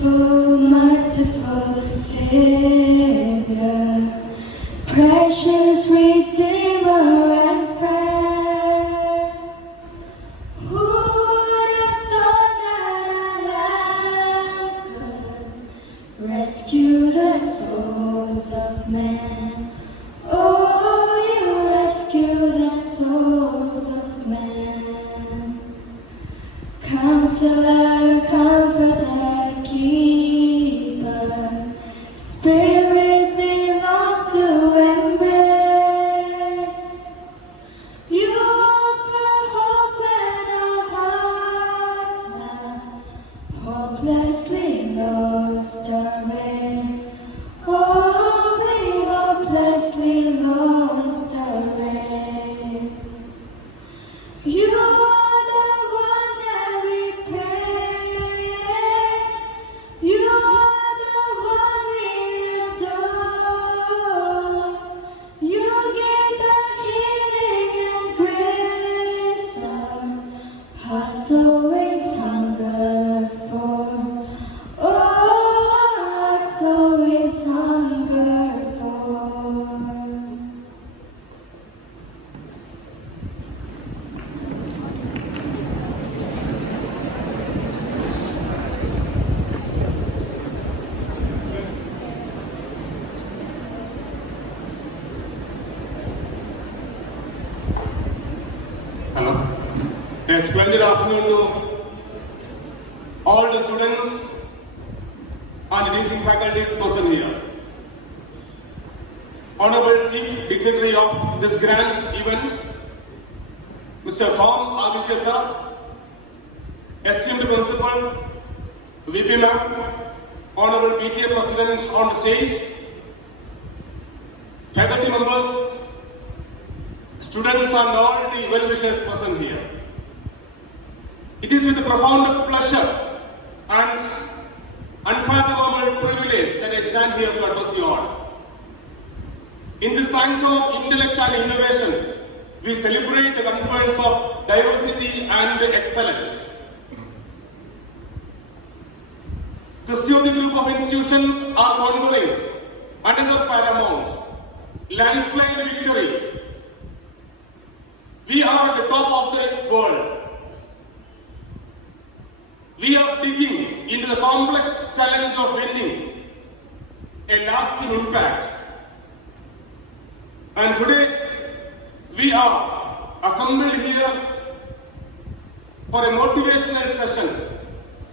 Beautiful, merciful Savior, precious Redeemer and friend, who would have thought that a lamb could rescue the souls of men? Oh, you rescue the souls of men. Counselor, Comforter, Keeper, Spirit we long to embrace. You offer hope when our hearts are hopelessly lost our way. Oh, we hopelessly lost our way. You are the one that we praise. You are the one we adore. You give the healing and grace our hearts always hunger for. Oh, our hearts always hunger for. Hello. A splendid afternoon to all the students and teaching faculties present here. Honorable Chief Dignitary of this grand event, Mr. Tom Aditya, esteemed Principal, VP Ma'am, Honorable PTA President on the stage, faculty members, students and all the well-wishers present here. It is with a profound pleasure and unfathomable privilege that I stand here to address you all. In this sanctum of intellect and innovation, we celebrate the confluence of diversity and excellence. The Jyoti group of institutions are conquering another paramount, landslide victory. We are at the top of the world. We are digging into the complex challenge of winning a lasting impact. And today, we are assembled here for a motivational session,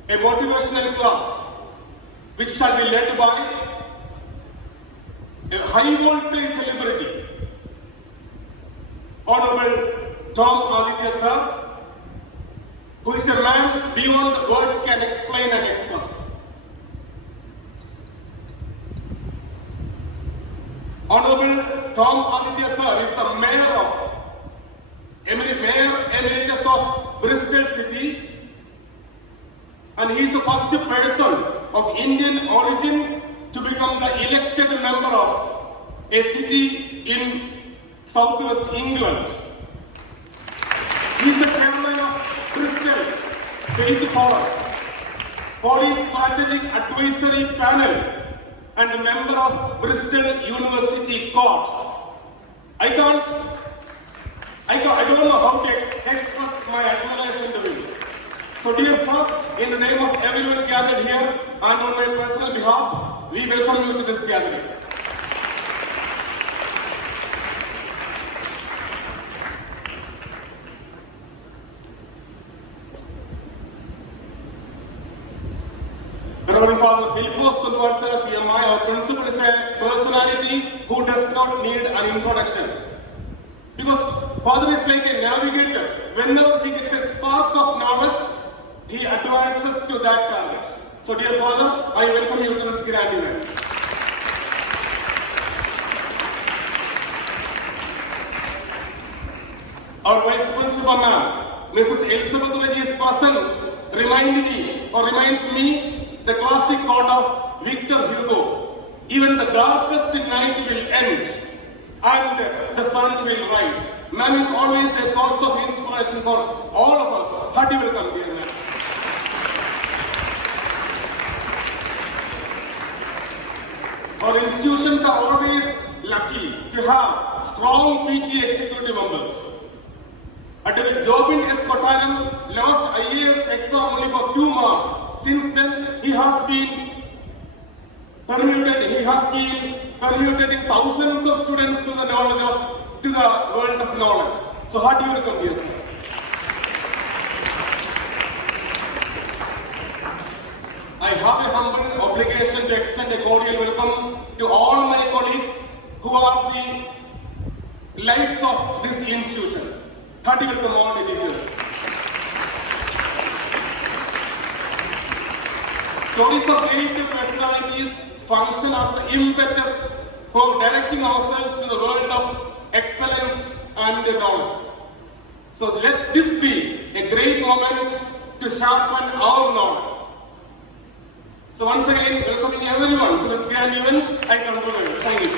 a motivational class, which shall be led by a high voltage celebrity, Honorable Tom Aditya sir, who is a man beyond words can explain and express. Honorable Tom Aditya sir is the Mayor Emeritus of Bristol City, and he is the first person of Indian origin to become the elected member of a city in Southwest England. He is the chairman of Bristol Faith Forum, Police Strategic Advisory Panel, and a member of Bristol University Court. I don't know how to express my admiration to him. So dear sir, in the name of everyone gathered here and on my personal behalf, we welcome you to this gathering. Reverend Father Philipose Thunduvilachira, CMI, our principal, is a personality who does not need an introduction. Because Father is like a navigator. Whenever he gets a spark of knowledge, he advances to that target. So dear Father, I welcome you to this grand event. Our Vice Principal Ma'am, Mrs. Elizabeth Reji's presence reminds me the classic quote of Victor Hugo: even the darkest night will end and the sun will rise. Ma'am is always a source of inspiration for all of us. Hearty welcome, dear ma'am. our institutions are always lucky to have strong PT executive members. At Jobin S. Kottaram lost IAS exam only for 2 marks. Since then, he has been permuted in thousands of students to the world of knowledge. So hearty welcome, dear sir. I have a humble obligation to extend a cordial welcome to all my colleagues who are the lights of this institution. Hearty welcome all the teachers. Stories of great personalities function as the impetus for directing ourselves to the world of excellence and knowledge. So let this be a great moment to sharpen our knowledge. So once again, welcoming everyone to this grand event. I conclude. Thank you.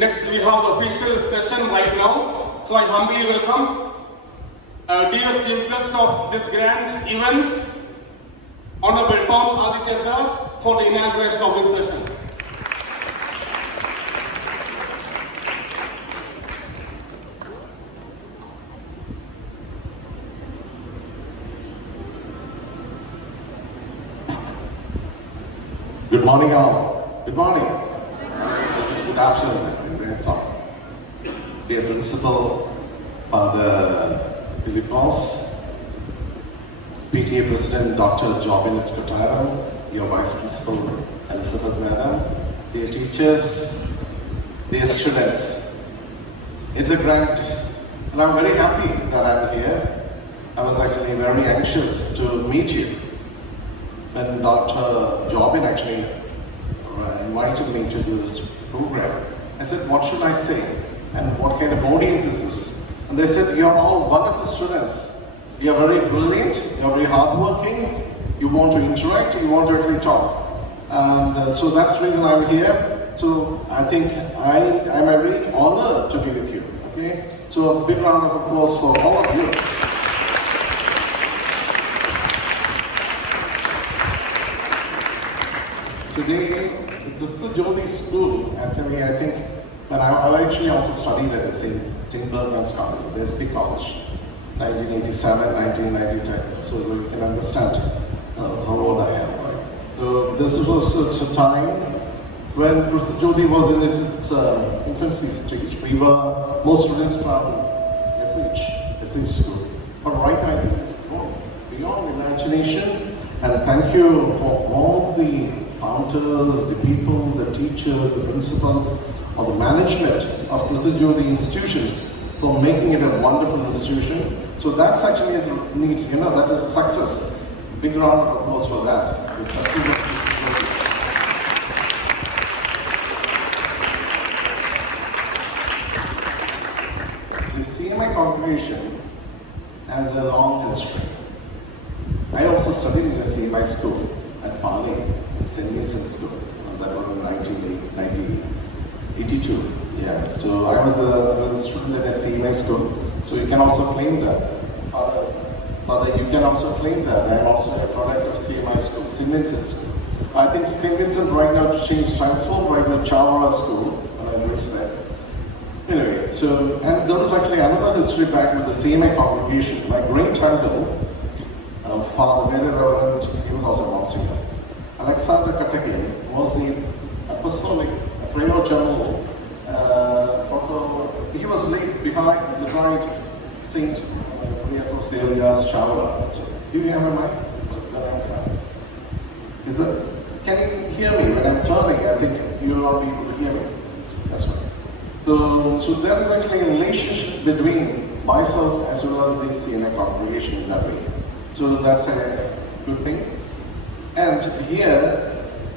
Next, we have the official session right now. So I humbly welcome dear chief guest of this grand event, Honorable Tom Aditya sir, for the inauguration of this session. Good morning all. Good morning. Good afternoon. Sorry. Dear Principal, Father Philipose, PTA President Dr. Jobin S, your Vice Principal Elizabeth Madam, dear teachers, dear students. It's a grand, and I'm very happy that I'm here. I was actually very anxious to meet you. When Dr. Jobin actually invited me to do this program, I said, what should I say? And what kind of audience is this? And they said, you're all wonderful students. You're very brilliant, you're very hardworking, you want to interact, you want to actually talk. And so that's the reason I'm here. So I think I'm very honored to be with you. Okay? So a big round of applause for all of you. Today, the Kristu Jyoti School, actually, I think, but I actually also studied at the St. Bergman's College, the SB College, 1987, 1992. So you can understand how old I am. Right? So this was a time when Kristu Jyoti was in its infancy stage. We were most students from SH school. But right now, I think it's beyond imagination. And thank you for all the founders, the people, the teachers, the principals, or the management of Kristu Jyoti institutions for making it a wonderful institution. So that's actually needs, that is a success. Big round of applause for that. The success of Kristu Jyoti. The CMI congregation has a long history. I also studied in a CMI school at Pali, in St. Vincent's School. That was in 1982. Yeah. So I was a student at a CMI school. So you can also claim that. Father, you can also claim that. I am also a product of CMI school, St. Vincent's School. I think St. Vincent right now transformed right now Chawara School when I reached there. Anyway, so, and there was actually another history back with the CMI congregation. My great uncle, Father, very reverend, he was also a monsignor. Alexander Katakian was the apostolic prayer general. He was laid beside Saint Maria's Chawara. Do you have a mic? Is it? Can you hear me when I'm turning? I think you will not be able to hear me. That's right. So there is actually a relationship between myself as well as the CNA congregation in that way. So that's a good thing. And here,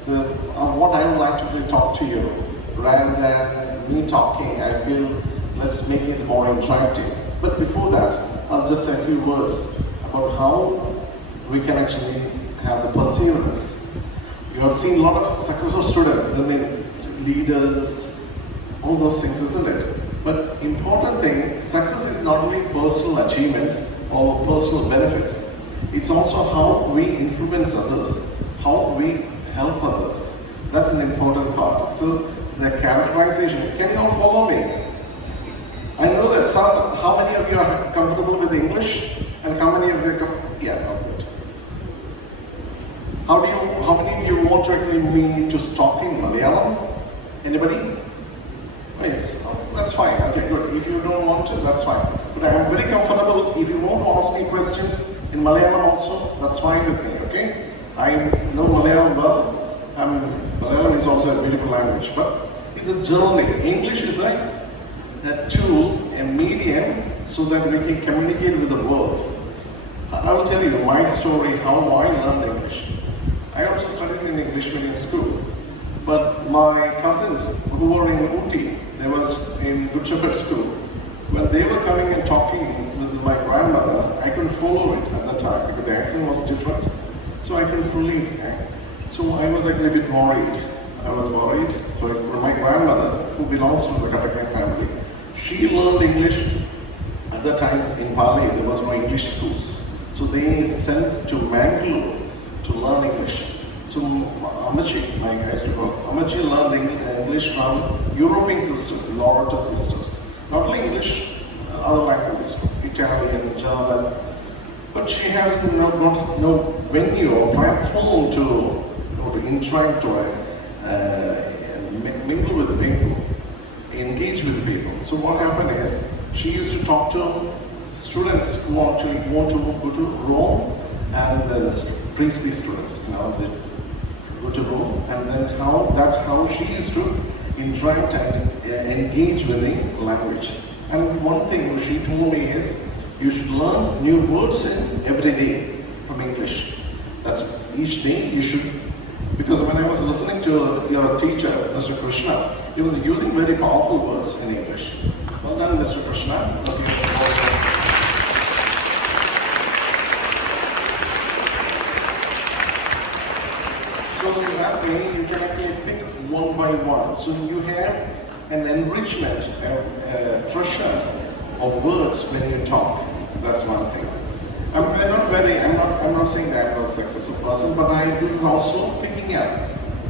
what I would like to talk to you, rather than me talking, I feel let's make it more interactive. But before that, I'll just say a few words about how we can actually have the perseverance. You have seen a lot of successful students, the leaders, all those things, isn't it? But important thing, success is not only personal achievements or personal benefits. It's also how we influence others, how we help others. That's an important part. So the characterization, can you all follow me? I know that how many of you are comfortable with English and how many of you are good. How many of you want to actually me to talk in Malayalam? Anybody? Oh, yes, that's fine. Okay, good. If you don't want to, that's fine. But I am very comfortable. If you want to ask me questions in Malayalam also, that's fine with me, okay? I know Malayalam well. Malayalam is also a beautiful language, but it's a journey. English is like a tool, a medium, so that we can communicate with the world. I will tell you my story, how I learned English. I also studied in English medium school, but my cousins who were in Ooty, they was in Good Shepherd School. When they were coming and talking with my grandmother, I couldn't follow it at the time because the accent was different. So I couldn't fully. So I was actually a bit worried. So my grandmother, who belongs to the Kottaram family, she learned English. At that time in Bali, there was no English schools. So they sent to Mangalore to learn English. So Amachi, my guys to go, Amachi learned English from European sisters, Laurato sisters. Not only English, other languages, Italian, German. But she has no venue or platform to interact or mingle with the people, engage with the people. So what happened is, she used to talk to students who actually want to go to Rome, and the priestly students, they go to Rome, and then that's how she used to interact and engage with the language. And one thing she told me is, you should learn new words every day from English. That's each day you should, because when I was listening to your teacher, Mr. Krishna, he was using very powerful words in English. Well done, Mr. Krishna. So in that way, you can actually pick one by one. So you have an enrichment, a treasure of words when you talk. That's one thing. I'm not saying that I'm a successful person, but this is also picking up.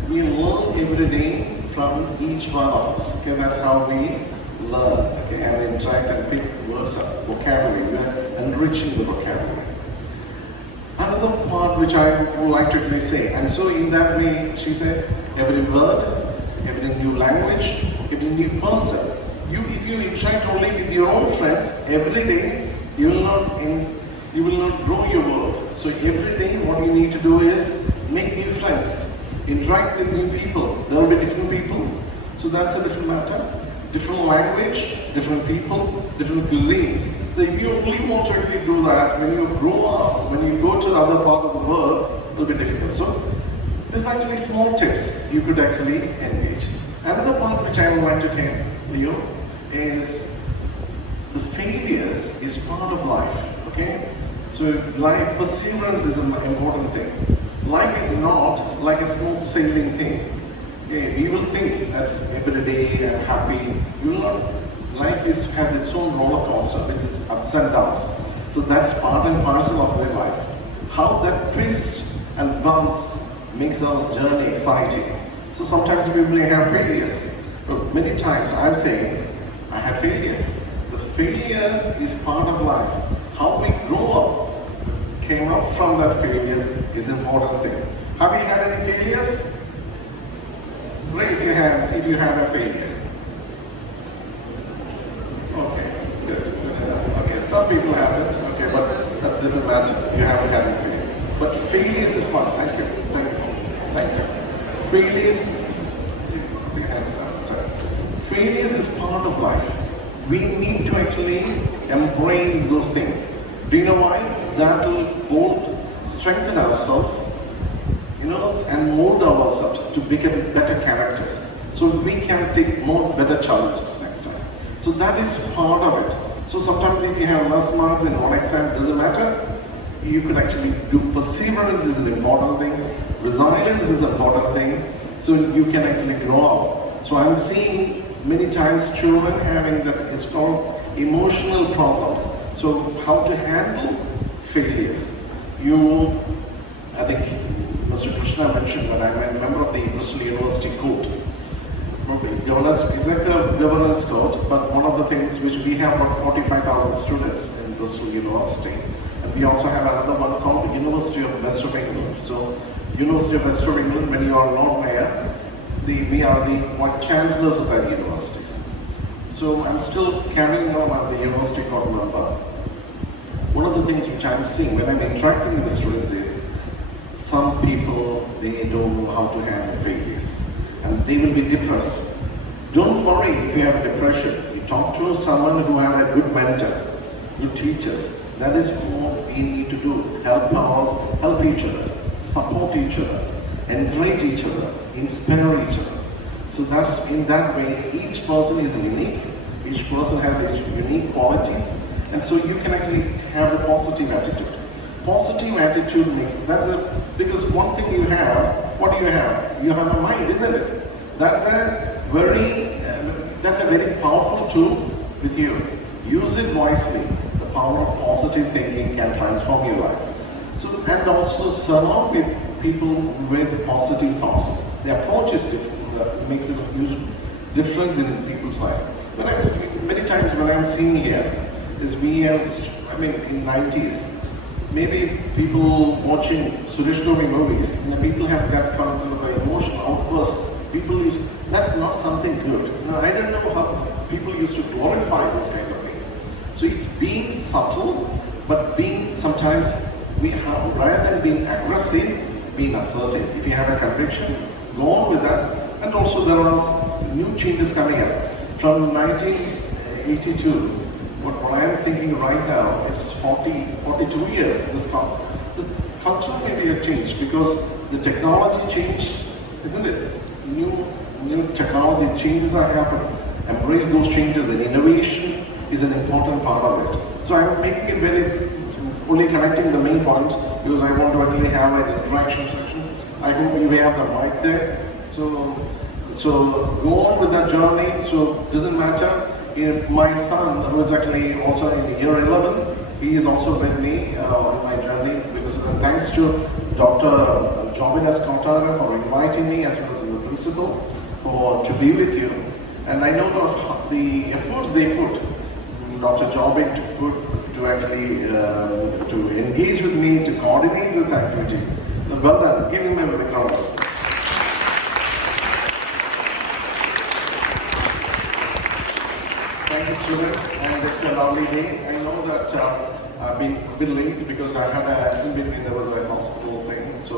We learn every day from each one of us. Okay, that's how we learn. Okay, and interact and pick words up, vocabulary. We're enriching the vocabulary. Another part which I would like to really say, and so in that way, she said, every word, every new language, every new person. If you interact only with your own friends every day, you will not grow your world. So every day, what you need to do is make new friends, interact with new people. There will be different people, so that's a different matter. Different language, different people, different cuisines. So if you only want to really do that, when you grow up, when you go to the other part of the world, it will be difficult. So there's actually small tips you could actually engage. Another part which I would like to tell you is the failures is part of life. Okay? So life perseverance is an important thing. Life is not like a smooth sailing thing. Okay, we will think that's every day and happy. You will not. Life has its own roller coaster with its ups and downs. So that's part and parcel of their life. How that twists and bumps makes our journey exciting. So sometimes we may have failures. But many times I'm saying, I had failures. The failure is part of life. How we grow up, came up from that failures is an important thing. Have you had any failures? Raise your hands if you have a failure. Okay, good. Okay, some people have it, okay, but that doesn't matter. You haven't had a failure. But failures is fun. Thank you. Failures is part of life. We need to actually embrace those things. Do you know why? That will strengthen ourselves, and mold ourselves to become better characters. So we can take better challenges next time. So that is part of it. So sometimes if you have less marks in one exam, it doesn't matter. You can actually do perseverance is an important thing. Resilience is an important thing. So you can actually grow up. So I'm seeing many times children having that it's called emotional problems. So how to handle failures. I think Mr. Krishna mentioned that I'm a member of the Bristol University Court. Governance, it's like a governance code, but one of the things which we have about 45,000 students in Bristol University, and we also have another one called the University of West of England. So, University of West of England, when you are not there, we are the chancellors of that universities. So I'm still carrying on as the university court member. One of the things which I'm seeing when I'm interacting with the students is some people, they don't know how to handle failures and they will be depressed. Don't worry if you have depression. You talk to someone who have a good mentor, good teachers. That is what we need to do. Help each other, support each other, encourage each other, inspire each other. So that's in that way, each person is unique, each person has its unique qualities, and so you can actually have a positive attitude. Positive attitude makes because one thing you have, what do you have? You have a mind, isn't it? That's a very powerful tool with you. Use it wisely. The power of positive thinking can transform your life. So, and also surround with people with positive thoughts. The approach is different. That makes a huge difference in people's life. But many times when I'm seeing here is in 90s, maybe people watching Suresh Gopi movies, people have that kind of emotional outburst. That's not something good. I don't know how people used to glorify those kind of things. So it's being subtle, but being sometimes, rather than being aggressive, being assertive. If you have a conviction, go on with that. And also there are new changes coming up. From 1982, what I am thinking right now is 42 years. The culture maybe have changed because the technology changed, isn't it? New technology changes are happening. Embrace those changes, and innovation is an important part of it. So I'm making it very, only connecting the main points because I want to actually have an interaction section. I hope you have the mic there. So go on with that journey. So doesn't matter. My son, who is actually also in year 11, he is also with me on my journey because thanks to Dr. Jobin S for inviting me as well as the principal to be with you. And I know the efforts they put, Dr. Jobin to actually to engage with me, to coordinate this activity. Well done. Give him a big round. Thank you, students, and it's a lovely day. I know that I've been a bit late because I had there was a hospital thing, so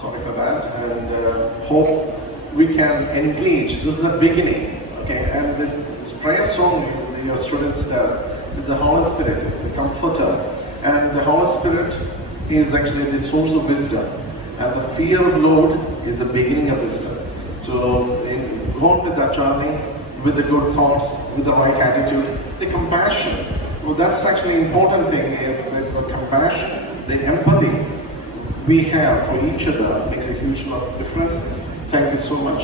sorry for that, and hope we can engage. This is the beginning, okay, and the prayer song your students is the Holy Spirit, the Comforter, and the Holy Spirit is actually the source of wisdom, and the fear of the Lord is the beginning of wisdom. So go on with that journey, with the good thoughts, with the right attitude, the compassion. Well, that's actually important thing is that the compassion, the empathy we have for each other makes a huge difference. Thank you so much.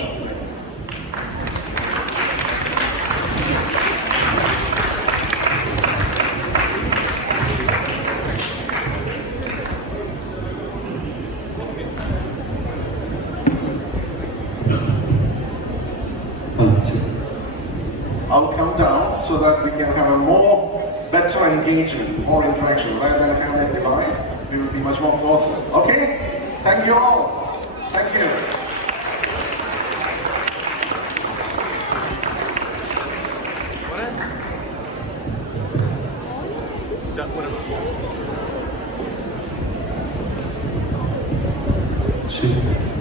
I'll come down so that we can have a better engagement, more interaction. Rather than having a divide, we will be much more closer. Okay? Thank you all. Thank you.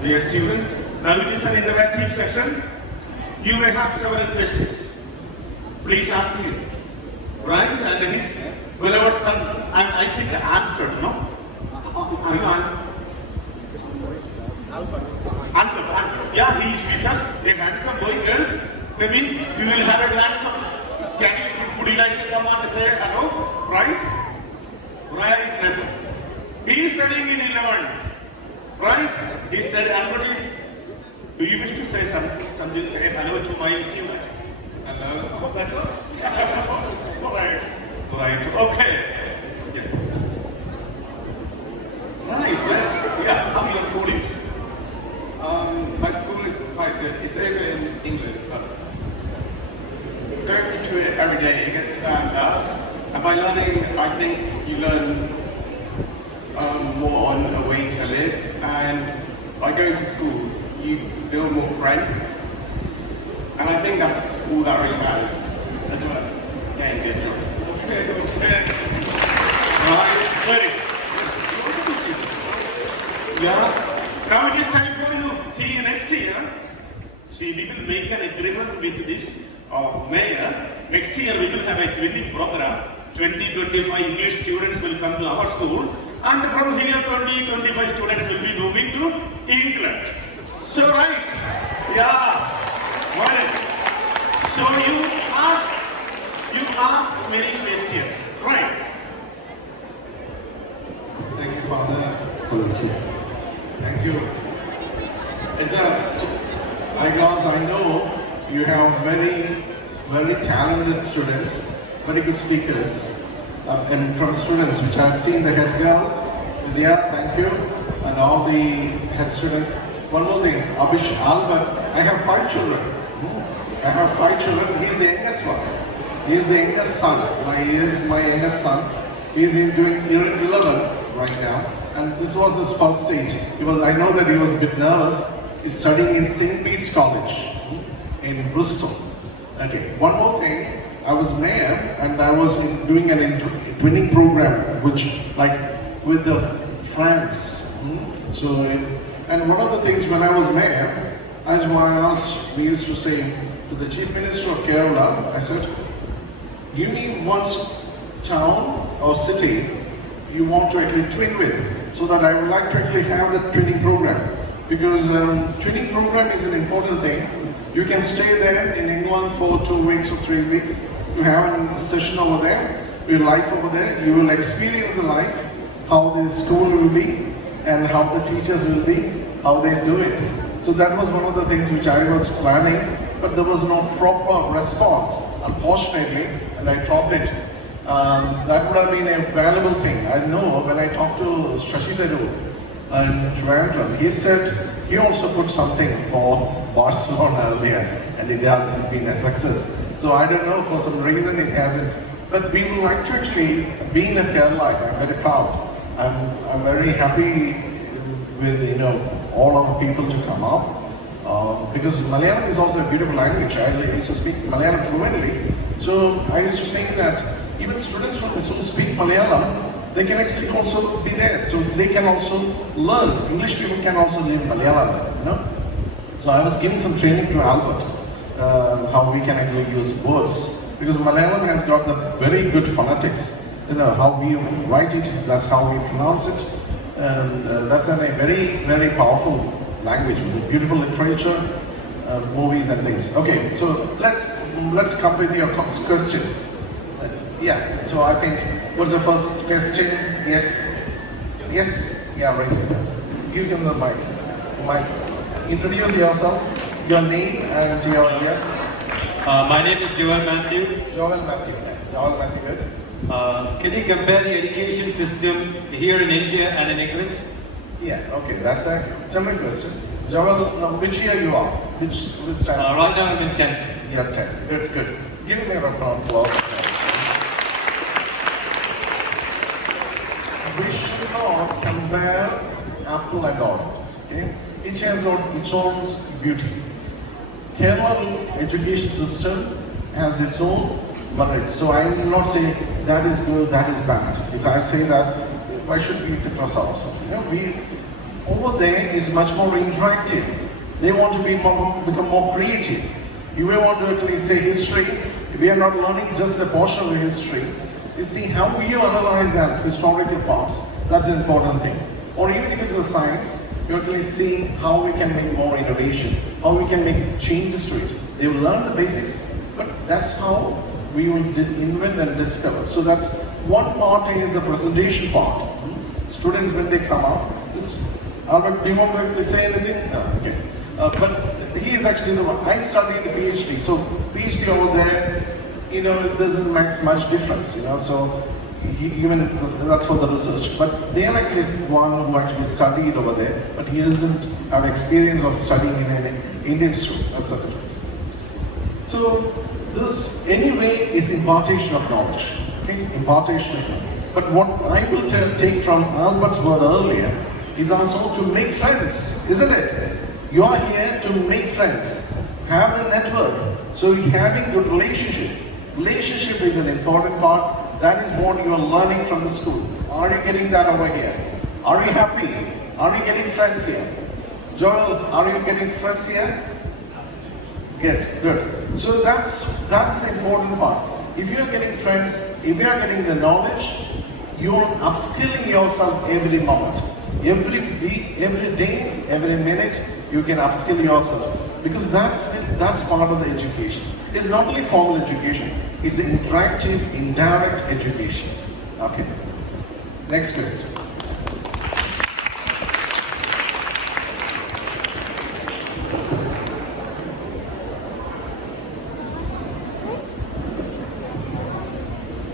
Dear students, now it is an interactive session. You may have several questions. Please ask me. Right? And whenever I think the answer, no? Are you on? Albert. Yeah, he is with us. A handsome boy, girls. Maybe we will have a glance of, would you like to come on and say hello? Right? Right. He is studying in 11th. Right? He studied Albert is. Do you wish to say something hello to my students? Hello? Oh, that's all? Right. Okay. Yeah. good. It's over in England, but going to it every day, it gets better. And by learning, I think you learn more on a way to live. And by going to school, you build more friends. And I think that's all that really matters as well. Getting good jobs. Very. Yeah. Now it is time for you. See, next year, see, we will make an agreement with this mayor. Next year we will have a training program. 20-25 English students will come to our school, and from here 20-25 students will be moving to England. So right, yeah, right. So you ask many questions, right? Thank you, Father. Thank you. I know you have very, very talented students, very good speakers, and from students which I have seen the head girl, Vidya, thank you, and all the head students. One more thing, Abhish, Albert, I have 5 children. I have 5 children. He's the youngest one. He is the youngest son. He is my youngest son. He is doing year 11 right now. And this was his first stage. I know that he was a bit nervous. He's studying in St. Peter's College in Bristol. Okay, one more thing. I was mayor and I was doing an twinning program, which like with the France. And one of the things when I was mayor, as we used to say to the Chief Minister of Kerala, I said, give me one town or city you want to actually twin with, so that I would like to actually have the twinning program. Because twinning program is an important thing. You can stay there in England for 2 weeks or 3 weeks. You have a session over there, your life over there. You will experience the life, how the school will be, and how the teachers will be, how they do it. So that was one of the things which I was planning, but there was no proper response, unfortunately, and I dropped it. That would have been a valuable thing. I know when I talked to Shashi Daru and Trivandrum, he said he also put something for Barcelona earlier, and it hasn't been a success. So I don't know, for some reason it hasn't. But we would like to actually, being a Keralite, I'm very proud. I'm very happy with all our people to come up. Because Malayalam is also a beautiful language. I used to speak Malayalam fluently. So I used to say that even students who speak Malayalam, they can actually also be there. So they can also learn. English people can also learn Malayalam, So I was giving some training to Albert, how we can actually use words. Because Malayalam has got the very good phonetics. How we write it, that's how we pronounce it. And that's a very, very powerful language with beautiful literature, movies and things. Okay, so let's come with your questions. So I think, what's the first question? Yes? Yeah, raise your hand. Give him the mic. Introduce yourself, your name and your My name is Joel Matthew. Joel Matthew, good. Can you compare the education system here in India and in England? Yeah, okay, that's a similar question. Joel, which year you are? Which time? Right now I'm in 10th. You're 10th, good. Give me a round of applause. We should not compare apple and oranges, okay? Each has its own beauty. Kerala education system has its own merits. So I will not say that is good, that is bad. If I say that, why should we depress ourselves? Over there is much more interactive. They want to become more creative. You may want to actually say history. We are not learning just a portion of the history. You see how you analyze that historical parts. That's an important thing. Or even if it's a science, you actually see how we can make more innovation, how we can make changes to it. They will learn the basics, but that's how we will invent and discover. So that's one part is the presentation part. Students, when they come out, Albert, do you want to say anything? No, okay. But he is actually the one. I studied a PhD, so PhD over there, it doesn't make much difference, so even that's for the research. But they are actually one who actually studied over there, but he doesn't have experience of studying in Indian student. That's the difference. So this anyway is impartation of knowledge. Okay, impartation of knowledge. But what I will take from Albert's word earlier is also to make friends, isn't it? You are here to make friends, have the network. So having good relationship. Relationship is an important part. That is what you are learning from the school. Are you getting that over here? Are you happy? Are you getting friends here? Joel, are you getting friends here? Good. So that's the important part. If you are getting friends, if you are getting the knowledge, you are upskilling yourself every moment. Every day, every minute, you can upskill yourself. Because that's part of the education. It's not only formal education, it's interactive, indirect education. Okay. Next question.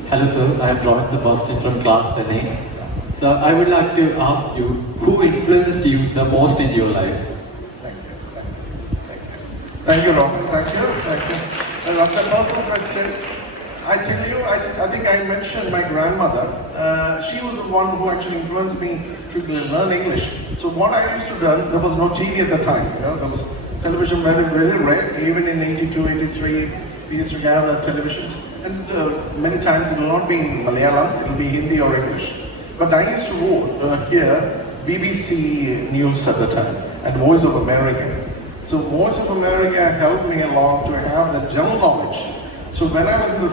Hello sir, I am Robert Sebastian from class 10A. So I would like to ask you, who influenced you the most in your life? Thank you, Robert. Thank you. That's a personal question. I tell you, I think I mentioned my grandmother. She was the one who actually influenced me to learn English. So what I used to do, there was no TV at the time. There was television very, very rare. Even in 82, 83, we used to have televisions. And many times it will not be in Malayalam, it will be Hindi or English. But I used to hear BBC News at the time and Voice of America. So Voice of America helped me along to have the general knowledge. So when I was in the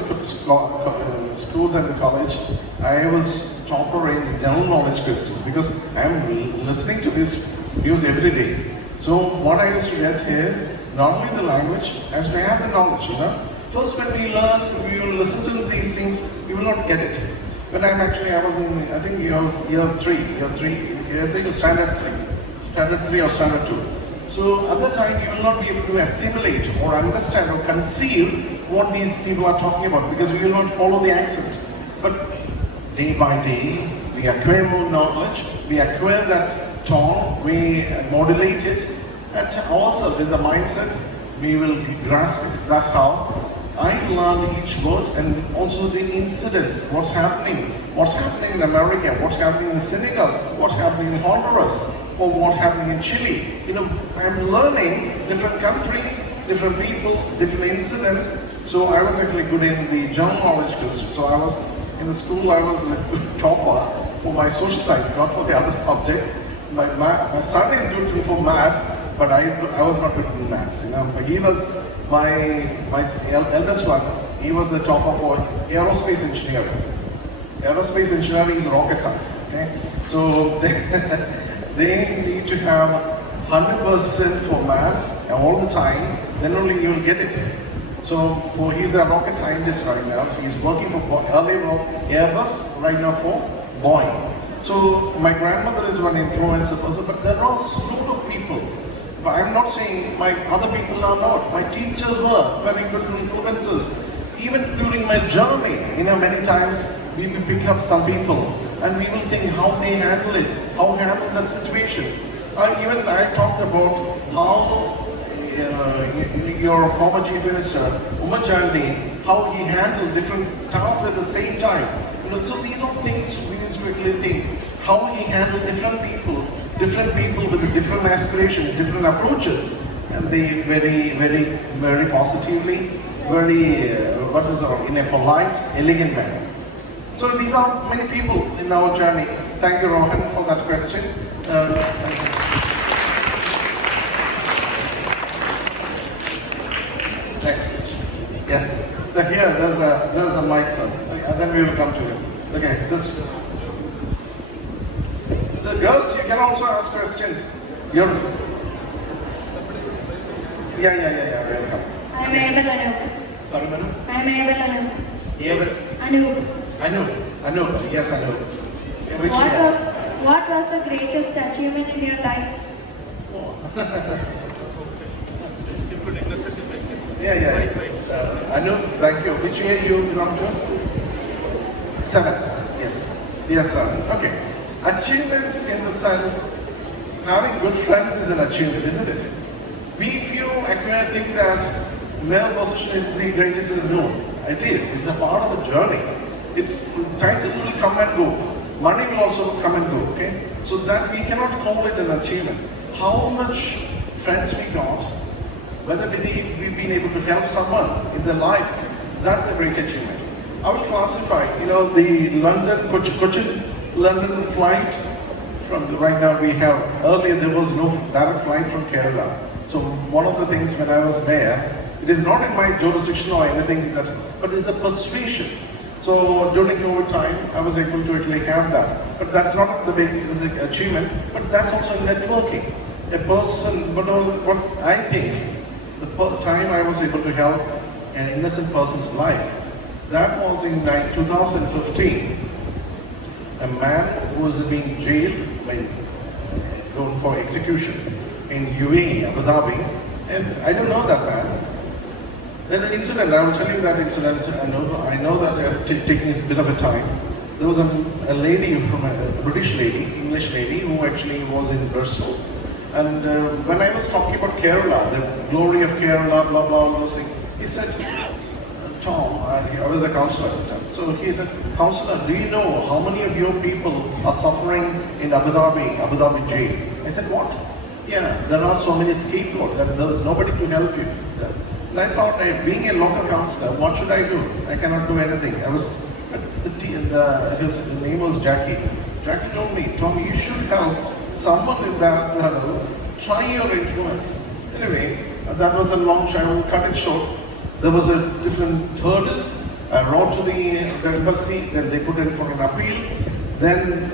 schools and the college, I was topper in the general knowledge questions because I am listening to this news every day. So what I used to get is not only the language, as we have the knowledge, First when we learn, we will listen to these things, we will not get it. When I was in, I think year three, standard 3 or standard 2. So at that time, you will not be able to assimilate or understand or conceive what these people are talking about because we will not follow the accent. But day by day, we acquire more knowledge, we acquire that tone, we modulate it, and also with the mindset, we will grasp it. That's how I learned each word and also the incidents, what's happening in America, what's happening in Senegal, what's happening in Honduras, or what's happening in Chile. I'm learning different countries, different people, different incidents. So I was actually good in the general knowledge question. So I was in the school, I was a topper for my social science, not for the other subjects. My son is good for maths, but I was not good in maths. He was my eldest one. He was the topper for aerospace engineering. Aerospace engineering is rocket science. Okay, so they need to have 100% for maths all the time. Then only you will get it. So he's a rocket scientist right now. He's working for earlier Airbus right now for Boeing. So my grandmother is one influencer person, but there are a lot of people. But I'm not saying my other people are not. My teachers were very good influencers. Even during my journey, many times we will pick up some people and we will think how they handle it, how handle that situation. Even I talked about how your former Chief Minister, Umar Chandi, how he handled different tasks at the same time. So these are things we used to really think, how he handled different people with different aspirations, different approaches, and they very, very, very positively, very, in a polite, elegant manner. So these are many people in our journey. Thank you, Rohan, for that question. Next. Yes. Here, there's a mic, sir. And then we will come to you. Okay, this. The girls, you can also ask questions. Yeah. Welcome. I'm Abel Anup. Sorry, madam? I'm Abel Anup. Abel? Anup. Yes, Anup. What was the greatest achievement in your life? Yeah. Anup, thank you. Which year you belong to? 7. Yes, 7. Okay. Achievements in the sense, having good friends is an achievement, isn't it? We few acquire think that male position is the greatest in the world. It is. It's a part of the journey. It's titles will come and go. Money will also come and go. Okay, so that we cannot call it an achievement. How much friends we got, whether we've been able to help someone in their life, that's a great achievement. I will classify. The London Cochin London flight. Right now we have, earlier there was no direct flight from Kerala. So one of the things when I was mayor, it is not in my jurisdiction or anything but it's a persuasion. So during COVID time, I was able to actually have that. But that's not the big achievement, but that's also networking. A person, but what I think, the time I was able to help an innocent person's life, that was in 2015. A man who was being jailed, going for execution in UAE, Abu Dhabi, and I don't know that man. Then the incident, I will tell you that incident, I know that taking a bit of a time. There was a lady, from a British lady, English lady, who actually was in Bristol. And when I was talking about Kerala, the glory of Kerala, blah, blah, all those things, he said, Tom, I was a counselor at the time. So he said, counselor, do you know how many of your people are suffering in Abu Dhabi jail? I said, what? Yeah, there are so many scapegoats and there was nobody to help you. And I thought, being a local counselor, what should I do? I cannot do anything. His name was Jackie. Jackie told me, Tom, you should help someone in that level, try your influence. Anyway, that was a long shot, I will cut it short. There was a different hurdles. I wrote to the embassy, then they put in for an appeal. Then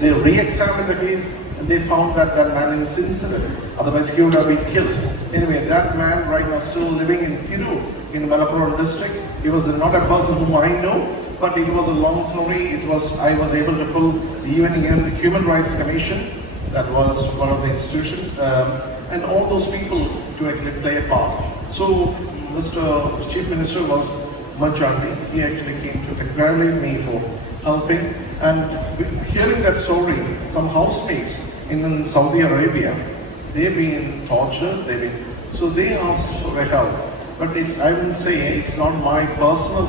they re-examined the case and they found that that man is innocent. Otherwise he would have been killed. Anyway, that man right now still living in Thiru, in Malappuram district. He was not a person whom I know, but it was a long story. I was able to pull even the Human Rights Commission, that was one of the institutions, and all those people to actually play a part. So Mr. Chief Minister was Manchandi. He actually came to congratulate me for helping. And hearing that story, some housemates in Saudi Arabia, they've been tortured, so they asked for help. But I would say it's not my personal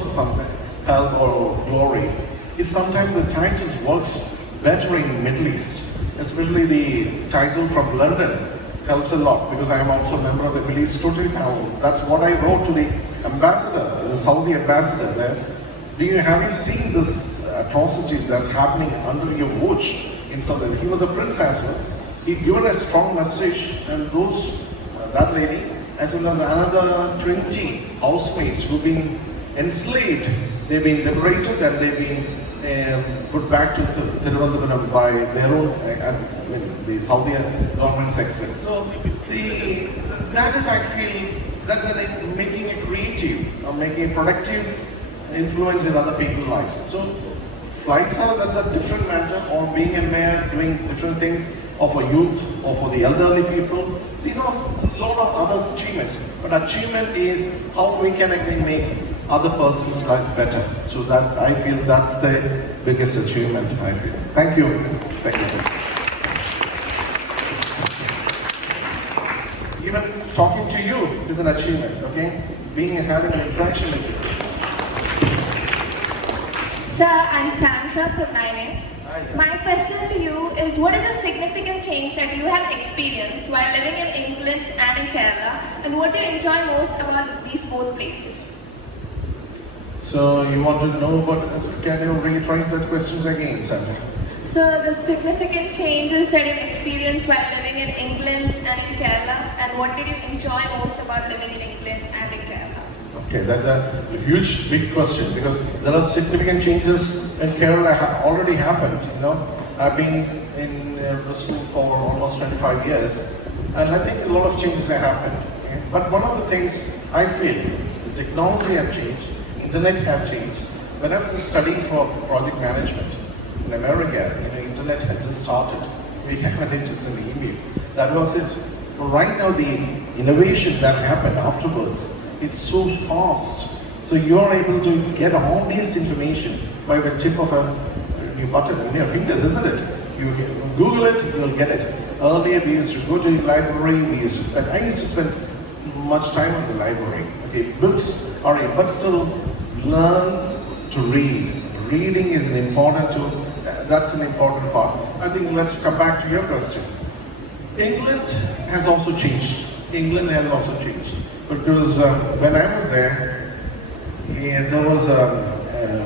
help or glory. It's sometimes the title works better in the Middle East, especially the title from London helps a lot because I am also a member of the Middle East Rotary Council. That's what I wrote to the ambassador, the Saudi ambassador there. Have you seen this atrocities that's happening under your watch in Saudi? He was a prince as well. He given a strong message, and that lady, as well as another 20 housemates who've been enslaved, they've been liberated and they've been put back to Thiruvananthapuram by their own, the Saudi government's expense. So that is actually, making a creative or making a productive influence in other people's lives. So flights that's a different matter, or being a mayor, doing different things, or for youth, or for the elderly people. These are a lot of other achievements. But achievement is how we can actually make other person's life better. So that I feel that's the biggest achievement, I feel. Thank you. Thank you. Even talking to you is an achievement, okay? Having an interaction with you. Sir, I'm Sandra from 9A. My question to you is, what is the significant change that you have experienced while living in England and in Kerala, and what do you enjoy most about these both places? So you want to know can you reiterate that question again, Sandra? So the significant changes that you've experienced while living in England and in Kerala, and what did you enjoy most about living in England and in Kerala? Okay, that's a huge, big question because there are significant changes in Kerala already happened. I've been in Bristol for almost 25 years, and I think a lot of changes have happened. Okay? But one of the things I feel, the technology have changed, internet have changed. When I was studying for project management in America, internet had just started. We had it just in the email. That was it. But right now, the innovation that happened afterwards, it's so fast. So you are able to get all this information by the tip of a button in your fingers, isn't it? You Google it, you'll get it. Earlier we used to go to the library, I used to spend much time in the library. Okay, books are but still learn to read. Reading is an important tool, that's an important part. I think let's come back to your question. England has also changed. Because when I was there, there was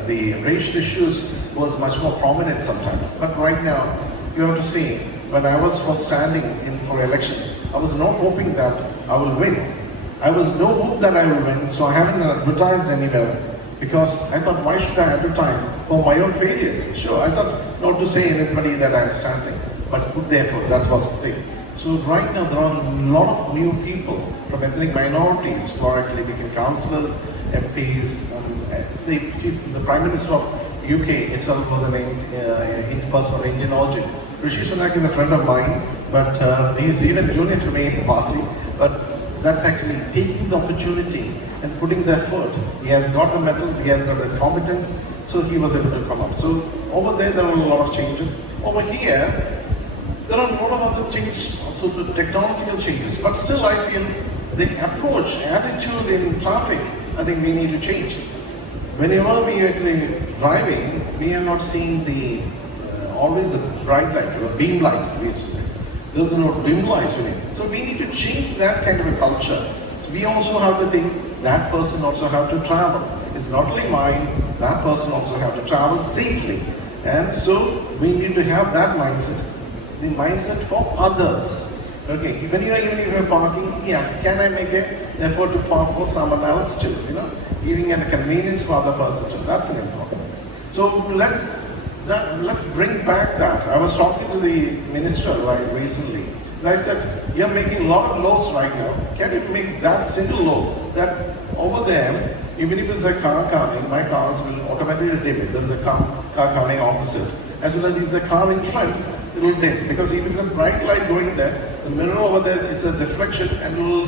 the racial issues was much more prominent sometimes. But right now, you have to see, when I was standing in for election, I was not hoping that I will win. I was no hope that I will win, so I haven't advertised anywhere. Because I thought, why should I advertise for my own failures? Sure, I thought not to say anybody that I'm standing, but put there for, that was the thing. So right now there are a lot of new people from ethnic minorities who are actually becoming councillors, MPs, the Prime Minister of UK itself was a person of Indian origin. Rishi Sunak is a friend of mine, but he's even junior to me in the party. But that's actually taking the opportunity and putting the effort. He has got the mettle, he has got the competence, so he was able to come up. So over there were a lot of changes. Over here, there are a lot of other changes, also the technological changes. But still I feel the approach, attitude in traffic, I think we need to change. Whenever we are actually driving, we are not seeing the always the bright light, the beam lights, we used to say. There's no dim lights in it. So we need to change that kind of a culture. So we also have to think that person also have to travel. It's not only mine, that person also have to travel safely. And so we need to have that mindset. The mindset for others. Okay, even if you're parking, can I make an effort to park for someone else too? Giving a convenience for other person too. That's an important. So let's bring back that. I was talking to the minister recently. And I said, you're making a lot of laws right now. Can you make that single law that over there, even if it's a car coming, my cars will automatically dim it. There's a car coming opposite. As well as if the car in front, it will dim. Because if it's a bright light going there, the mirror over there, it's a deflection and it will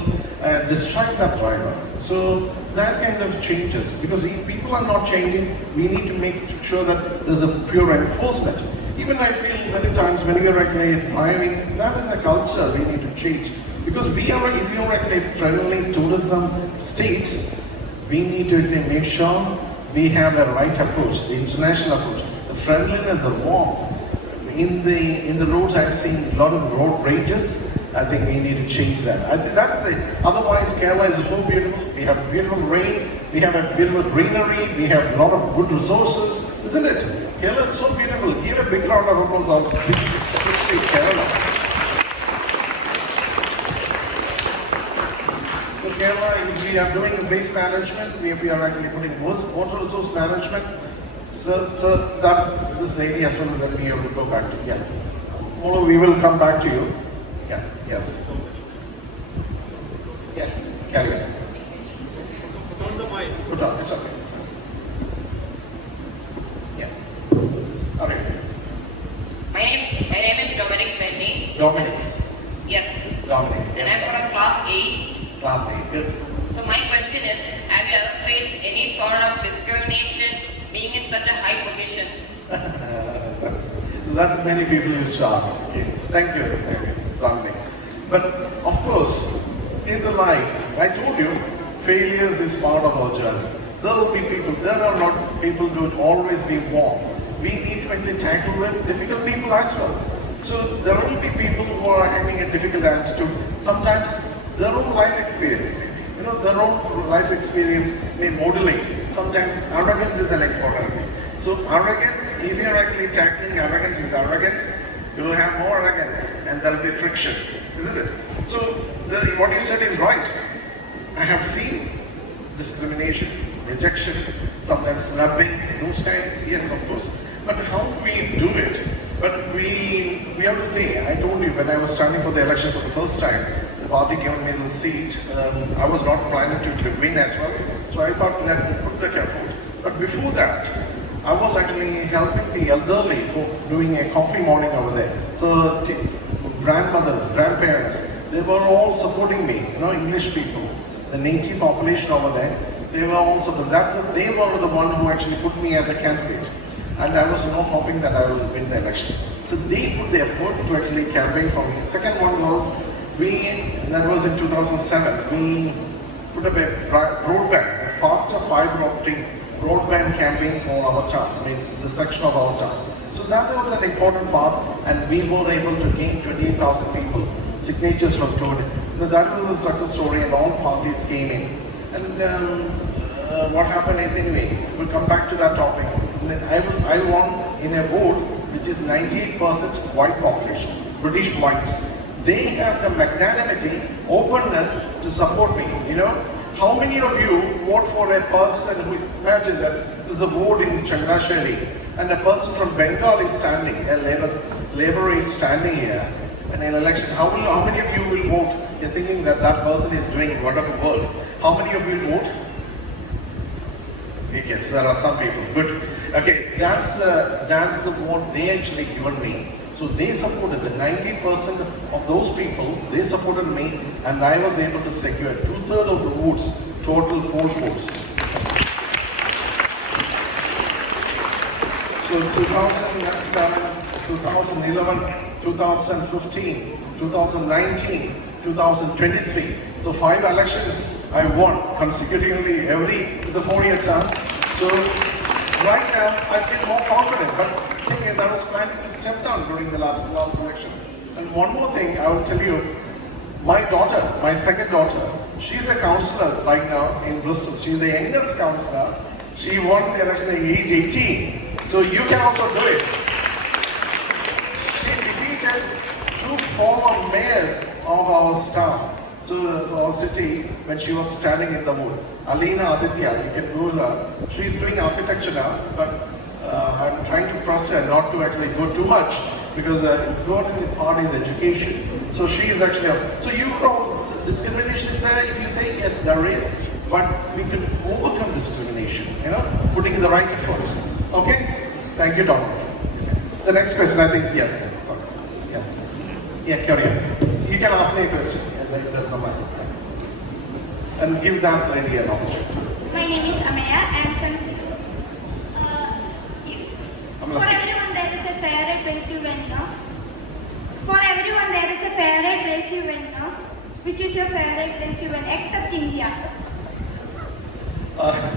distract that driver. So that kind of changes. Because if people are not changing, we need to make sure that there's a pure enforcement. Even I feel many times when we are actually driving, that is a culture we need to change. Because if we are actually a friendly tourism state, we need to make sure we have a right approach, the international approach, the friendliness, the warmth. In the roads, I've seen a lot of road rages. I think we need to change that. I think that's it. Otherwise, Kerala is so beautiful. We have beautiful rain. We have a beautiful greenery. We have a lot of good resources, isn't it? Kerala is so beautiful. Give a big round of applause out to Kerala. So Kerala, if we are doing waste management, we are actually putting water resource management. So that this lady as well as that we have to go back to. Yeah. Molo, we will come back to you. Yeah. Yes. Yes. Carry on. Put on. It's okay. Yeah. All right. My name is Dominic. Dominic. Yes. Dominic. And I'm from class 8. Class 8. Good. So my question is, have you ever faced any sort of discrimination being in such a high position? That's many people used to ask. Okay. Thank you, Dominic. But of course, in the life, I told you, failures is part of our journey. There will be people, there are not people who will always be warm. We need to actually tackle with difficult people as well. So there will be people who are having a difficult attitude. Sometimes their own life experience, their own life experience may modulate. Sometimes arrogance is an important thing. So arrogance, if you are actually tackling arrogance with arrogance, you will have more arrogance and there will be frictions, isn't it? So what you said is right. I have seen discrimination, rejections, sometimes snubbing, those kinds, yes, of course. But how do we do it? But we have to think, I told you when I was standing for the election for the first time, the party gave me the seat. I was not planning to win as well. So I thought, let me put the effort. But before that, I was actually helping the elderly for doing a coffee morning over there. So grandmothers, grandparents, they were all supporting me, English people, the native population over there, they were all supporting. They were the one who actually put me as a candidate. And I was not hoping that I will win the election. So they put the effort to actually campaign for me. Second one was, that was in 2007, we put up a broadband, a faster fiber optic broadband campaign for our town, the section of our town. So that was an important part, and we were able to gain 28,000 people, signatures from Toad. So that was a success story, and all parties came in. And what happened is, anyway, we'll come back to that topic. I won in a vote which is 98% white population, British whites. They have the magnanimity, openness to support me. You know, how many of you vote for a person who, imagine that there's a vote in Changanassery and a person from Bengal is standing, a labor is standing here in an election. How many of you will vote? You're thinking that that person is doing wonderful work. How many of you will vote? Yes, there are some people. Good. Okay, that's the vote they actually given me. So they supported, the 90% of those people, they supported me, and I was able to secure 2/3 of the votes, total poll votes. So 2007, 2011, 2015, 2019, 2023. So 5 elections I won consecutively. It's a 4-year term. So right now I feel more confident. But the thing is, I was planning to step down during the last election. And one more thing I will tell you, my daughter, my second daughter, she's a councillor right now in Bristol. She's the youngest councillor. She won the election at age 18. So you can also do it. She defeated 2 former mayors of our town, so our city, when she was standing in the vote. Tom Aditya, you can Google her. She's doing architecture now, but I'm trying to press her not to actually go too much, because important part is education. So she is actually, so you know, discrimination is there. If you say yes, there is, but we can overcome discrimination, you know, putting in the right efforts. Okay? Thank you, Doctor. The next question, I think, yeah. Sorry. Yeah. Yeah, carry on. You can ask me a question, if there's no mic. And give that lady an opportunity. My name is Amaya. I am from 6. For everyone, there is a favorite place you went now. For everyone, there is a favorite place you went now. Which is your favorite place you went, except India?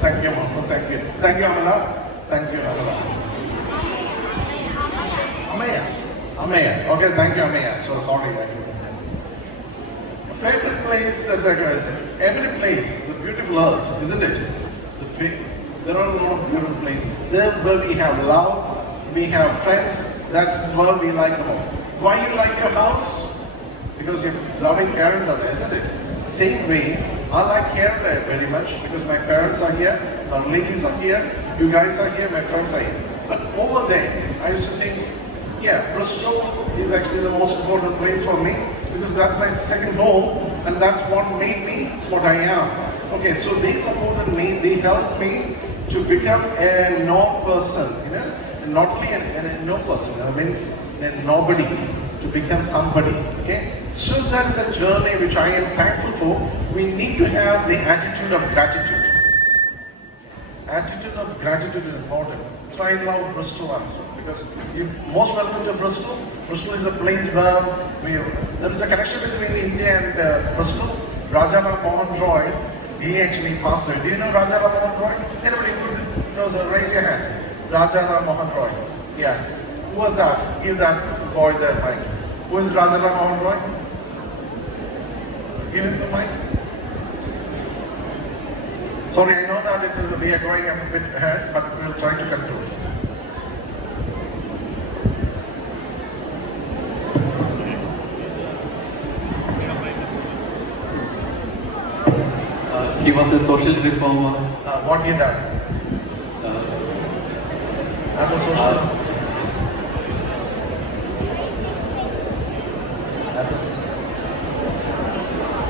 Thank you, Mama. Thank you. Thank you, Amala. Thank you, Amala. Amaya. Okay, thank you, Amaya. So sorry. Favorite place, that's like I said. Every place, the beautiful earth, isn't it? There are a lot of beautiful places. There where we have love, we have friends, that's where we like the most. Why you like your house? Because your loving parents are there, isn't it? Same way, I like Kerala very much because my parents are here, my relatives are here, you guys are here, my friends are here. But over there, I used to think, yeah, Bristol is actually the most important place for me because that's my second home and that's what made me what I am. Okay, so they supported me, they helped me to become a no person, you know, not only a no person, that means a nobody, to become somebody, okay? So that is a journey which I am thankful for. We need to have the attitude of gratitude. Attitude of gratitude is important. So I love Bristol also because you're most welcome to Bristol. Bristol is a place where there is a connection between India and Bristol. Rajaram Mohan Roy, he actually passed away. Do you know Rajaram Mohan Roy? Anybody who knows, raise your hand. Rajaram Mohan Roy. Yes. Who was that? Give that boy the mic. Who is Rajaram Mohan Roy? Give him the mic. Sorry, I know that we are going a bit ahead, but we'll try to control it. He was a social reformer. What he done? As a social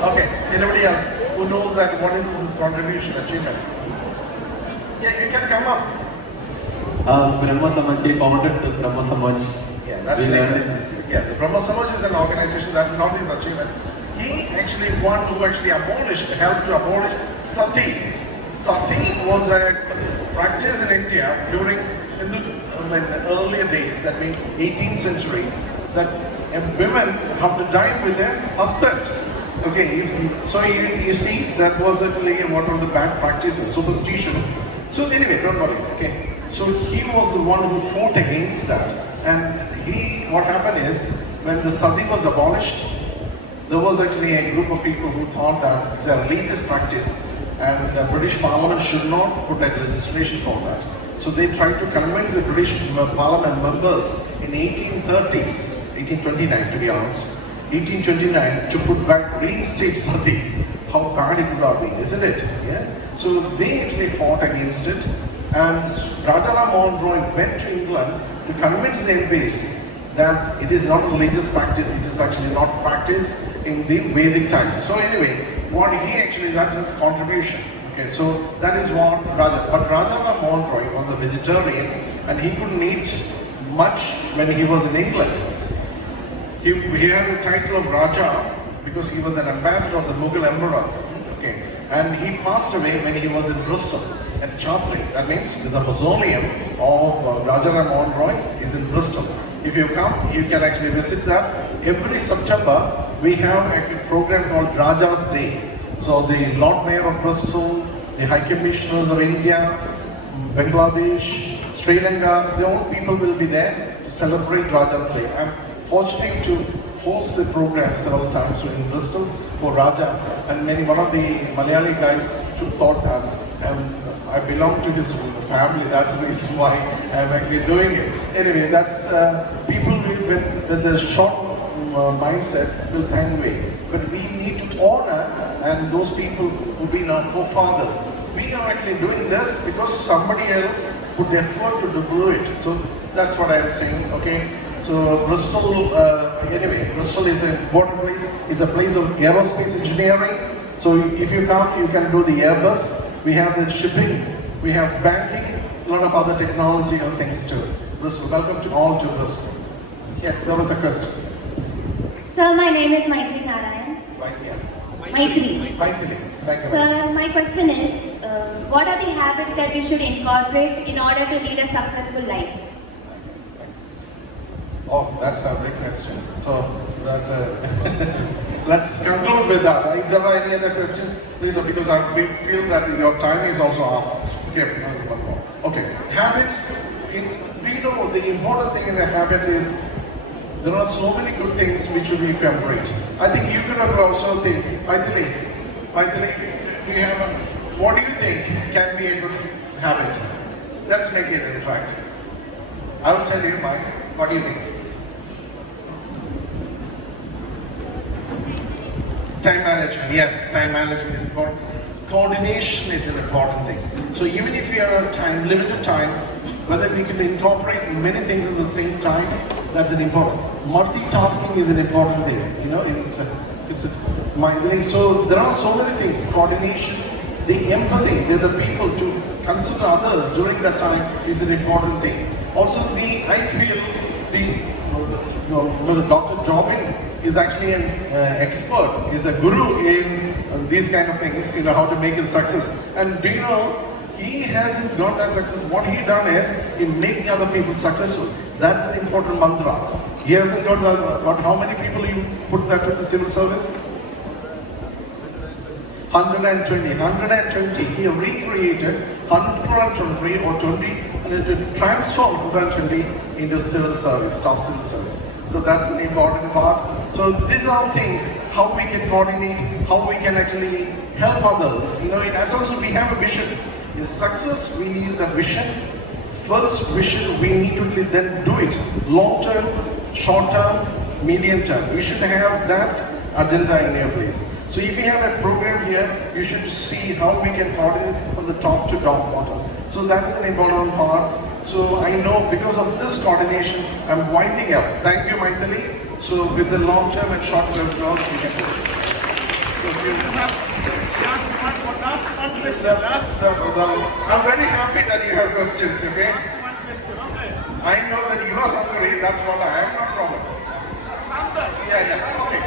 Okay, anybody else who knows that what is his contribution, achievement? Yeah, you can come up. Brahma Samaj, he founded the Brahma Samaj. Yeah, that's the Brahma Samaj is an organization, that's not his achievement. He actually wanted to actually help to abolish sati. Sati was a practice in India during in the earlier days, that means 18th century, that women have to dine with their husband. Okay, so you see, that was actually one of the bad practices, superstition. So anyway, don't worry, okay. So he was the one who fought against that. And what happened is, when the sati was abolished, there was actually a group of people who thought that it's a religious practice and the British Parliament should not put a legislation for that. So they tried to convince the British Parliament members in 1830s, 1829 to be honest, 1829 to put back reinstate sati. How bad it would have been, isn't it? Yeah. So they actually fought against it, and Rajaram Mohan Roy went to England to convince the MPs that it is not a religious practice, it is actually not practiced in the Vedic times. So anyway, that's his contribution. Okay, so that is what but Rajaram Mohan Roy was a vegetarian and he couldn't eat much when he was in England. He had the title of Raja because he was an ambassador of the Mughal Emperor. Okay, and he passed away when he was in Bristol at Chatri. That means the mausoleum of Rajaram Mohan Roy is in Bristol. If you come, you can actually visit that. Every September, we have a program called Raja's Day. So the Lord Mayor of Bristol, the High Commissioners of India, Bangladesh, Sri Lanka, the old people will be there to celebrate Raja's Day. I'm fortunate to host the program several times in Bristol for Raja, and one of the Malayali guys thought that I belong to his family, that's the reason why I'm actually doing it. Anyway, that's people with the short mindset will thank me. But we need to honor and those people who've been our forefathers. We are actually doing this because somebody else put the effort to do it. So that's what I'm saying, okay? So Bristol, anyway, Bristol is an important place. It's a place of aerospace engineering. So if you come, you can do the Airbus. We have the shipping, we have banking, a lot of other technological things too. Bristol, welcome to all to Bristol. Yes, there was a question. Sir, my name is Maitri Narayan. Maitri. Thank you. Sir, my question is, what are the habits that we should incorporate in order to lead a successful life? Oh, that's a big question. So, that's a let's conclude with that. If there are any other questions, please, because we feel that your time is also up. Okay, habits. Do you know the important thing in a habit is there are so many good things which we incorporate. I think you could have also think, Maithili, we have what do you think can be a good habit? Let's make it interactive. I will tell you mine. What do you think? Time management. Yes, time management is important. Coordination is an important thing. So even if we have a time, limited time, whether we can incorporate many things at the same time, that's an important. Multitasking is an important thing. You know, it's a mind. So there are so many things. Coordination, the empathy, they're the people to consider others during that time is an important thing. Also, I feel Dr. Jobin is actually an expert, is a guru in these kind of things, how to make it success. And do you know, he hasn't got that success. What he done is, in making other people successful. That's an important mantra. He hasn't got how many people you put that to the civil service? 120. He recreated 120 or 20 to transform 120 into civil service, top civil service. So that's an important part. So these are things, how we can coordinate, how we can actually help others. As also we have a vision. In success, we need the vision. First vision, we need to then do it. Long term, short term, medium term. We should have that agenda in your place. So if you have a program here, you should see how we can coordinate from the top to bottom. So that is an important part. So I know because of this coordination, I'm winding up. Thank you, Maithili. So with the long term and short term goals, we can do it. So if you I'm very happy that you have questions, okay? I know that you are hungry, that's what I am, no problem. Yeah, okay.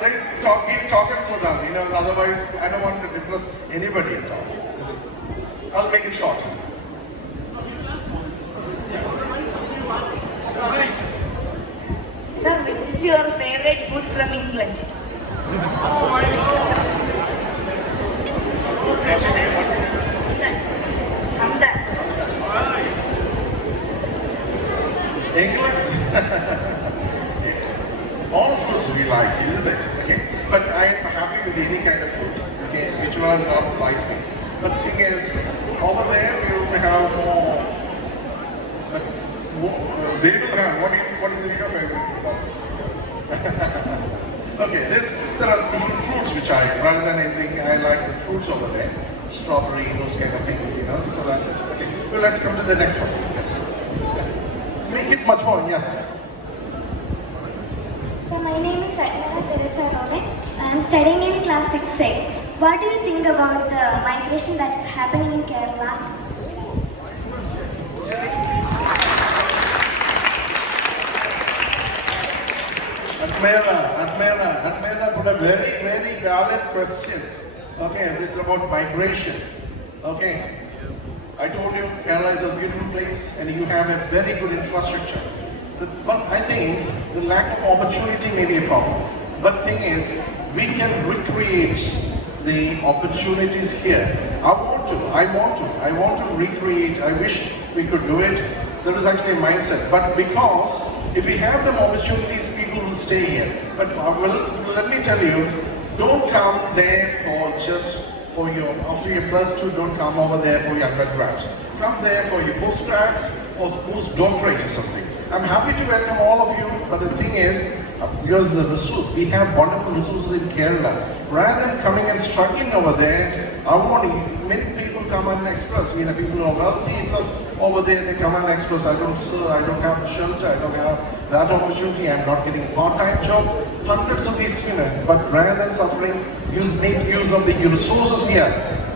Let's keep talking so that, otherwise I don't want to depress anybody at all. I'll make it short. Yeah. is your favorite food from England? England? All foods we like, isn't it? Okay. But I am happy with any kind of food, okay, which one not likes me. But the thing is, over there you may have more. They will have, what is your favorite food? Okay, there are different fruits which rather than anything, I like the fruits over there. Strawberry, those kind of things, you know, so that's it. Okay, well, let's come to the next one. Make it much more, yeah. So my name is Elizabeth. I am studying in class 6A. What do you think about the migration that's happening in Kerala? Admira put a very, very valid question. Okay, this is about migration. Okay, I told you Kerala is a beautiful place and you have a very good infrastructure. But I think the lack of opportunity may be a problem. But thing is, we can recreate the opportunities here. I want to recreate. I wish we could do it. There is actually a mindset. But because if we have the opportunities, people will stay here. But let me tell you, don't come there after your +2, don't come over there for your undergrad. Come there for your postgrads or postdoctorate or something. I'm happy to welcome all of you, but the thing is, because we have wonderful resources in Kerala. Rather than coming and struggling over there, I want many people come and express. You know, people who are wealthy itself over there, they come and express. I don't have shelter, I don't have that opportunity. I'm not getting a part-time job. Hundreds of these, but rather than suffering, make use of the resources here.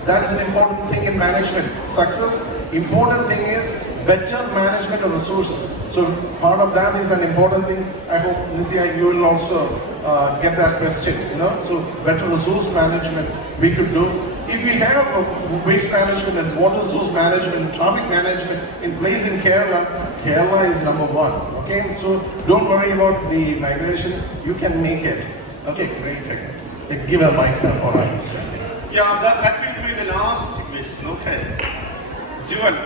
That is an important thing in management. Success, important thing is better management of resources. So part of that is an important thing. I hope, Nitya, you will also get that question, So better resource management we could do. If we have waste management and water resource management and traffic management in place in Kerala, Kerala is number one, okay? So don't worry about the migration, you can make it. Okay, great. Give a mic for us. Yeah, that will be the last question, okay. Jewel.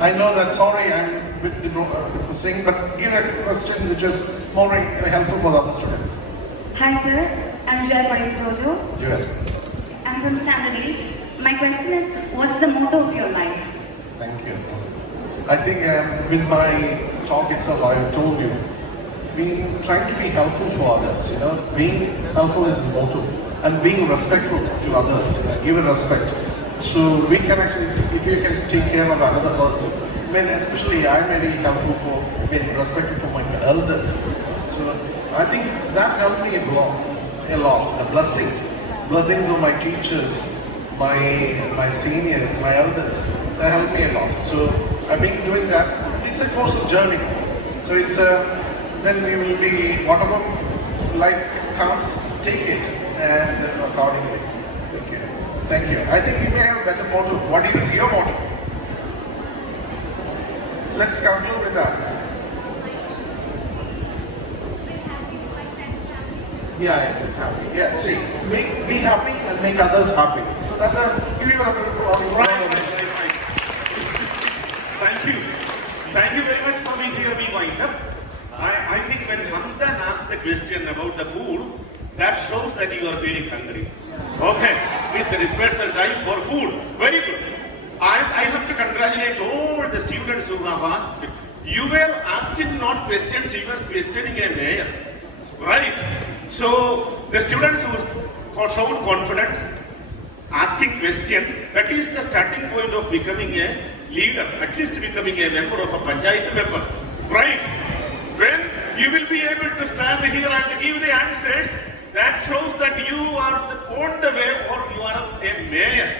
I know that, sorry, I'm a bit saying, but give a question which is more helpful for the other students. Hi sir, I'm Jewel Jojo. Jewel. I'm from Standard 8. My question is, what's the motto of your life? Thank you. I think with my talk itself, I have told you, trying to be helpful for others, being helpful is the motto, and being respectful to others, give respect. So we can actually, if you can take care of another person, especially I'm very helpful for being respectful for my elders. So I think that helped me a lot. The blessings of my teachers, my seniors, my elders, that helped me a lot. So I've been doing that. It's a course of journey. So it's then we will be, whatever life comes, take it and accordingly. Okay. Thank you. I think you may have a better motto. What is your motto? Let's conclude with that. Yeah, happy. Yeah, see, be happy and make others happy. So that's give you a Right. Thank you. Thank you very much for being here. We wind up. I think when Hamdan asked the question about the food, that shows that you are very hungry. Okay, there is special time for food. Very good. I have to congratulate all the students who have asked. You were asking not questions, you were questioning a mayor. Right. So the students who showed confidence, asking question, that is the starting point of becoming a leader, at least becoming a member of a panchayat member. Right. When you will be able to stand here and give the answers, that shows that you are on the way or you are a mayor.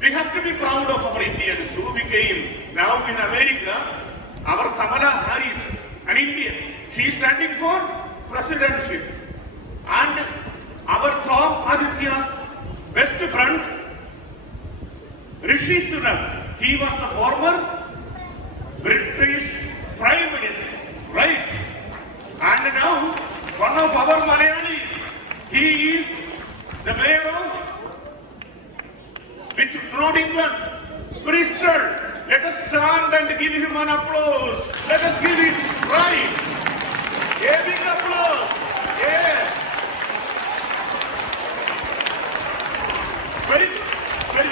We have to be proud of our Indians who became, now in America, our Kamala Harris, an Indian. She is standing for presidency. And our Tom Aditya's best friend, Rishi Sunak, he was the former British Prime Minister, right? And now, one of our Malayalis, he is the mayor of which road England? Bristol. Let us stand and give him an applause. Let us give it right. A big applause. Yes. Very good.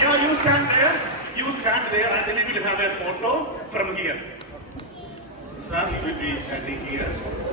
Yeah, you stand there. You stand there and we will have a photo from here. Sir, you will be standing here.